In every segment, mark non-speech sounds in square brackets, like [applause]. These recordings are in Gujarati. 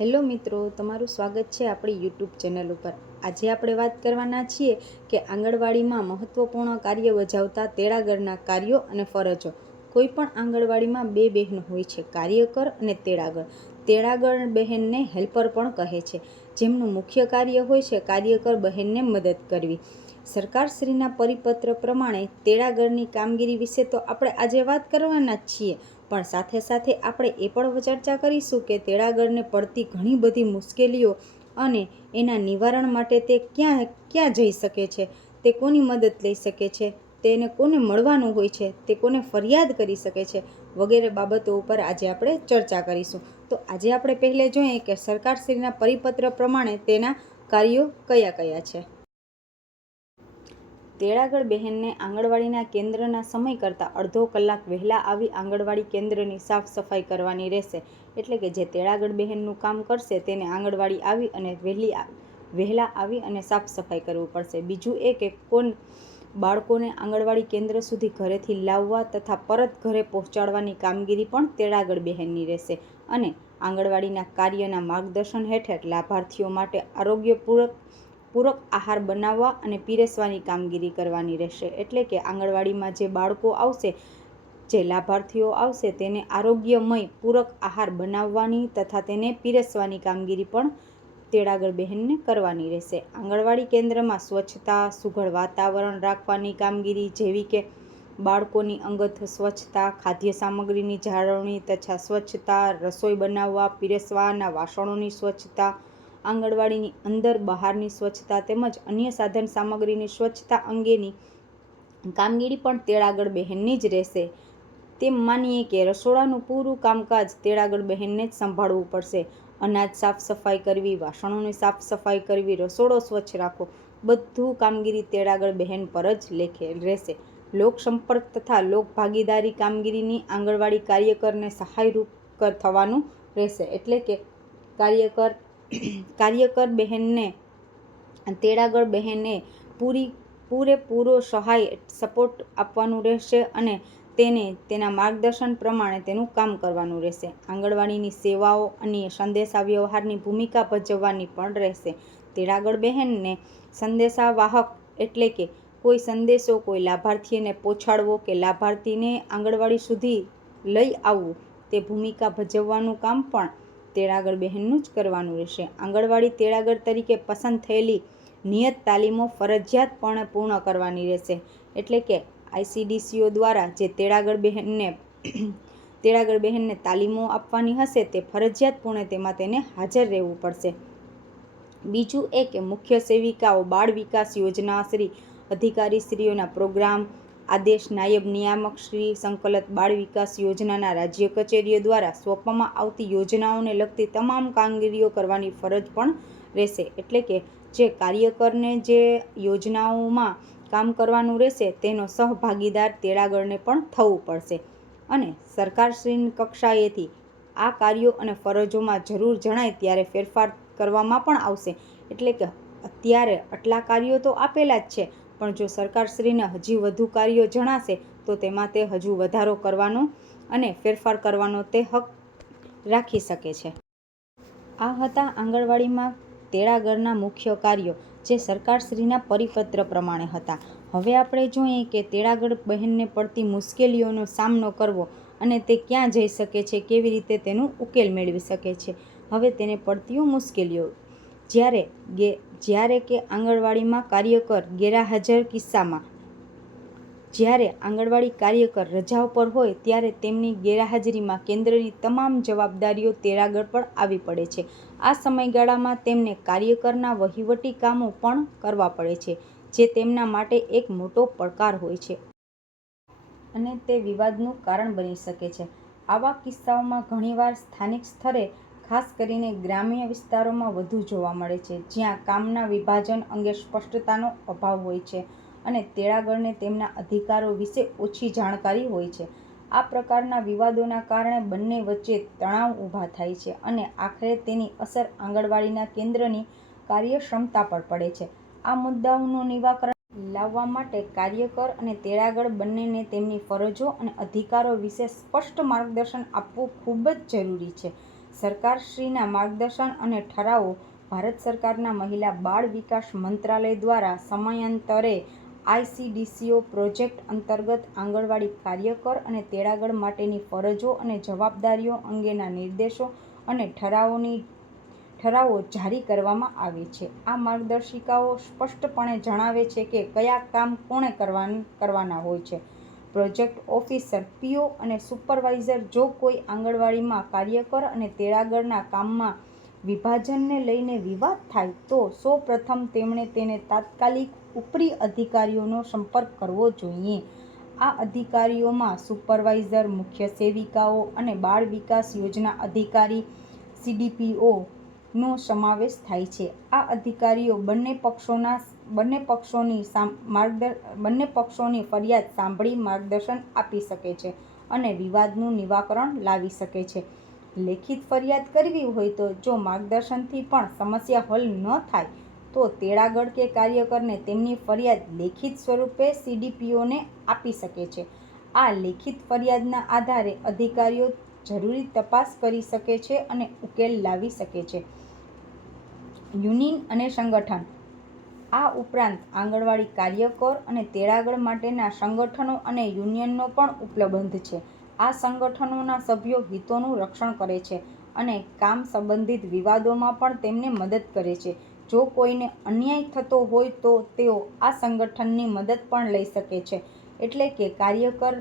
હેલો મિત્રો, તમારું સ્વાગત છે આપણી યુટ્યુબ ચેનલ ઉપર. આજે આપણે વાત કરવાના છીએ કે આંગણવાડીમાં મહત્ત્વપૂર્ણ કાર્ય બજાવતા તેડાગરના કાર્યો અને ફરજો. કોઈ પણ આંગણવાડીમાં બે બહેન હોય છે, કાર્યકર અને તેડાગર. તેડાગર બહેનને હેલ્પર પણ કહે છે. જેમનું મુખ્ય કાર્ય હોય છે, કાર્યકર બહેનને મદદ કરવી. સરકારશ્રીના પરિપત્ર પ્રમાણે તેડાગરની કામગીરી વિશે તો આપણે આજે વાત કરવાના જ છીએ. પણ સાથે સાથે આપણે એ પણ ચર્ચા કરીશું કે તેડાગરને પડતી ઘણી બધી મુશ્કેલીઓ અને એના નિવારણ માટે તે ક્યાં ક્યાં જઈ શકે છે? તે કોની મદદ લઈ શકે છે? તેને કોને મળવાનું હોય છે? તે કોને ફરિયાદ કરી શકે છે? વગેરે બાબતો ઉપર આજે આપણે ચર્ચા કરીશું. તો આજે આપણે પહેલે જોઈએ કે સરકારશ્રીના પરિપત્ર પ્રમાણે તેના કાર્યો કયા કયા છે? તેડાગર બહેનને આંગણવાડીના કેન્દ્રના સમય કરતાં અડધો કલાક વહેલા આવી આંગણવાડી કેન્દ્રની સાફ સફાઈ કરવાની રહેશે. એટલે કે જે તેડાગર બહેનનું કામ કરશે તેને આંગણવાડી આવી અને વહેલી વહેલા આવી અને સાફ સફાઈ કરવું પડશે. બીજું એ કે કોણ બાળકોને આંગણવાડી કેન્દ્ર સુધી ઘરેથી લાવવા તથા પરત ઘરે પહોંચાડવાની કામગીરી પણ તેળાગળ બહેનની રહેશે અને આંગણવાડીના કાર્યના માર્ગદર્શન હેઠળ લાભાર્થીઓ માટે આરોગ્યપૂરક પૂરક આહાર બનાવવા અને પીરસવાની કામગીરી કરવાની રહેશે. એટલે કે આંગણવાડીમાં જે બાળકો આવશે, જે લાભાર્થીઓ આવશે, તેને આરોગ્યમય પૂરક આહાર બનાવવાની તથા તેને પીરસવાની કામગીરી પણ તેડાગર બહેનને કરવાની રહેશે. આંગણવાડી કેન્દ્રમાં સ્વચ્છતા, સુઘડ વાતાવરણ રાખવાની કામગીરી જેવી કે બાળકોની અંગત સ્વચ્છતા, ખાદ્ય સામગ્રીની જાળવણી તથા સ્વચ્છતા, રસોઈ બનાવવા, પીરસવાના વાસણોની સ્વચ્છતા આંગણવાડીની અંદર બહારની સ્વચ્છતા તેમજ અન્ય સાધન સામગ્રીની સ્વચ્છતા અંગેની કામગીરી પણ તેળાગળ બહેનની જ રહેશે. તેમ માનીએ કે રસોડાનું પૂરું કામકાજ તેળાગળ બહેનને જ સંભાળવું પડશે. અનાજ સાફ સફાઈ કરવી, વાસણોની સાફ સફાઈ કરવી, રસોડો સ્વચ્છ રાખવો, બધું કામગીરી તેળાગળ બહેન પર જ લેખે રહેશે. લોક સંપર્ક તથા લોક ભાગીદારી કામગીરીની આંગણવાડી કાર્યકરને સહાયરૂપ થવાનું રહેશે. એટલે કે કાર્યકર કાર્યકર બહેનને, તેડાગર બહેને પૂરી, પૂરેપૂરો સહાય સપોર્ટ આપવાનું રહેશે અને તેને તેના માર્ગદર્શન પ્રમાણે તેનું કામ કરવાનું રહેશે. આંગણવાડીની સેવાઓ અને સંદેશાવ્યવહારની ભૂમિકા ભજવવાની પણ રહેશે. તેડાગળ બહેનને સંદેશાવાહક એટલે કે કોઈ સંદેશો કોઈ લાભાર્થીને પહોંચાડવો કે લાભાર્થીને આંગણવાડી સુધી લઈ આવવું, તે ભૂમિકા ભજવવાનું કામ પણ તેડાગર બહેનનું જ કરવાનું રહેશે. આંગણવાડી તેડાગર તરીકે પસંદ થયેલી નિયત તાલીમો ફરજિયાતપણે પૂર્ણ કરવાની રહેશે. એટલે કે આઈસીડીસીઓ દ્વારા જે તેડાગર બહેનને [clears throat] તેડાગર બહેનને તાલીમો આપવાની હશે તે ફરજિયાતપૂર્ણ તેમાં તેને હાજર રહેવું પડશે. બીજું એ કે મુખ્ય સેવિકાઓ બાળ વિકાસ યોજના શ્રી અધિકારીશ્રીઓના પ્રોગ્રામ આદેશ નાયબ નિયામક શ્રી સંકલિત બાળ વિકાસ યોજનાના રાજ્ય કચેરીઓ દ્વારા સોંપવામાં આવતી યોજનાઓને લગતી તમામ કામગીરીઓ કરવાની ફરજ પણ રહેશે. એટલે કે જે કાર્યકરને જે યોજનાઓમાં કામ કરવાનું રહેશે, તેનો સહભાગીદાર તેડાગરને પણ થવું પડશે. અને સરકારશ્રીની કક્ષાએથી આ કાર્યો અને ફરજોમાં જરૂર જણાય ત્યારે ફેરફાર કરવામાં પણ આવશે. એટલે કે અત્યારે આટલા કાર્યો તો આપેલા જ છે પણ જો સરકારશ્રીને હજી વધુ કાર્યો જણાશે, તો તેમાં તે હજુ વધારો કરવાનો અને ફેરફાર કરવાનો તે હક રાખી શકે છે. આ હતા આંગણવાડીમાં તેડાગરના મુખ્ય કાર્યો, જે સરકારશ્રીના પરિપત્ર પ્રમાણે હતા. હવે આપણે જોઈએ કે તેડાગર બહેનને પડતી મુશ્કેલીઓનો સામનો કરવો અને તે ક્યાં જઈ શકે છે, કેવી રીતે તેનું ઉકેલ મેળવી શકે છે. હવે તેને પડતી મુશ્કેલીઓ જ્યારે ગે, જ્યારે કે આંગણવાડીમાં કાર્યકર ગેરહાજર કિસ્સામાં. જ્યારે આંગણવાડી કાર્યકર રજા પર હોય ત્યારે તેમની ગેરહાજરીમાં કેન્દ્રની તમામ જવાબદારીઓ તેરાગળ પર આવી પડે છે. આ સમયગાળામાં તેમને કાર્યકરના વહીવટી કામો પણ કરવા પડે છે, જે તેમના માટે એક મોટો પડકાર હોય છે. અને તે વિવાદનું કારણ બની શકે છે. આવા કિસ્સાઓમાં ઘણીવાર સ્થાનિક સ્તરે ખાસ કરીને ગ્રામ્ય વિસ્તારોમાં વધુ જોવા મળે છે, જ્યાં કામના વિભાજન અંગે સ્પષ્ટતાનો અભાવ હોય છે અને તેળાગળને તેમના અધિકારો વિશે ઓછી જાણકારી હોય છે. આ પ્રકારના વિવાદોના કારણે બંને વચ્ચે તણાવ ઊભા થાય છે અને આખરે તેની અસર આંગણવાડીના કેન્દ્રની કાર્યક્ષમતા પર પડે છે. આ મુદ્દાઓનું નિવારણ લાવવા માટે કાર્યકર અને તેળાગળ બંનેને તેમની ફરજો અને અધિકારો વિશે સ્પષ્ટ માર્ગદર્શન આપવું ખૂબ જ જરૂરી છે. સરકારશ્રીના માર્ગદર્શન અને ઠરાવો ભારત સરકારના મહિલા બાળ વિકાસ મંત્રાલય દ્વારા સમયાંતરે આઈસીડીસીઓ પ્રોજેક્ટ અંતર્ગત આંગણવાડી કાર્યકર અને તેડાગર માટેની ફરજો અને જવાબદારીઓ અંગેના નિર્દેશો અને ઠરાવોની, ઠરાવો જારી કરવામાં આવે છે. આ માર્ગદર્શિકાઓ સ્પષ્ટપણે જણાવે છે કે કયા કામ કોણે કરવાન હોય છે. પ્રોજેક્ટ ઓફિસર, પીઓ અને સુપરવાઇઝર જો કોઈ આંગણવાડીમાં કાર્યકર અને તેડાગરના કામમાં વિભાજનને લઈને વિવાદ થાય, તો સૌ પ્રથમ તેમણે તેને તાત્કાલિક ઉપરી અધિકારીઓનો સંપર્ક કરવો જોઈએ. આ અધિકારીઓમાં સુપરવાઇઝર, મુખ્ય સેવિકાઓ અને બાળ વિકાસ યોજના અધિકારી, સીડીપીઓનો સમાવેશ થાય છે. આ અધિકારીઓ બંને પક્ષોના બંને પક્ષોની બંને પક્ષોની ફરિયાદ સાંભળી માર્ગદર્શન આપી શકે છે અને વિવાદનું નિવાકરણ લાવી શકે છે. લેખિત ફરિયાદ કરવી હોય તો જો માર્ગદર્શનથી પણ સમસ્યા હલ ન થાય, તો તેડાગર કે કાર્યકરને તેમની ફરિયાદ લેખિત સ્વરૂપે સીડીપીઓને આપી શકે છે. આ લેખિત ફરિયાદના આધારે અધિકારીઓ જરૂરી તપાસ કરી શકે છે અને ઉકેલ લાવી શકે છે. યુનિયન અને સંગઠન આ ઉપરાંત આંગણવાડી કાર્યકર અને તેડાગર માટેના સંગઠનો અને યુનિયનનો પણ ઉપલબ્ધ છે. આ સંગઠનોના સભ્યો હિતોનું રક્ષણ કરે છે અને કામ સંબંધિત વિવાદોમાં પણ તેમને મદદ કરે છે. જો કોઈને અન્યાય થતો હોય તો તેઓ આ સંગઠનની મદદ પણ લઈ શકે છે. એટલે કે કાર્યકર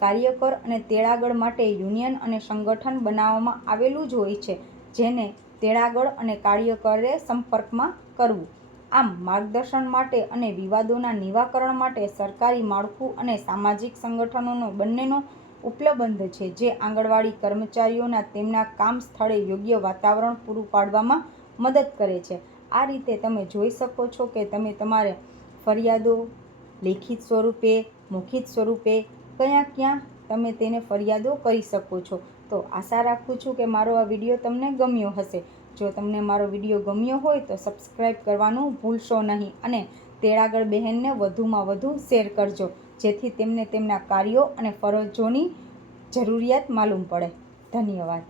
કાર્યકર અને તેડાગર માટે યુનિયન અને સંગઠન બનાવવામાં આવેલું જ હોય છે, જેને તેડાગર અને કાર્યકરે સંપર્કમાં કરવું. આમ માર્ગદર્શન માટે અને વિવાદોના નિવાકરણ માટે સરકારી માળખું અને સામાજિક સંગઠનોનો બંનેનો ઉપલબ્ધ છે, જે આંગણવાડી કર્મચારીઓના તેમના કામ સ્થળે યોગ્ય વાતાવરણ પૂરું પાડવામાં મદદ કરે છે. આ રીતે તમે જોઈ શકો છો કે તમે તમારે ફરિયાદો લેખિત સ્વરૂપે, મૌખિત સ્વરૂપે ક્યાં ક્યાં તમે તેને ફરિયાદો કરી શકો છો. તો આશા રાખું છું કે મારો આ વીડિયો તમને ગમ્યો હશે. જો તમને મારો વીડિયો ગમ્યો હોય તો સબસ્ક્રાઈબ કરવાનું ભૂલશો નહીં અને તેડાગર બહેનને વધુમાં વધુ શેર કરજો, જેથી તેમને તેમના કાર્યો અને ફરજોની જરૂરિયાત માલુમ પડે. ધન્યવાદ.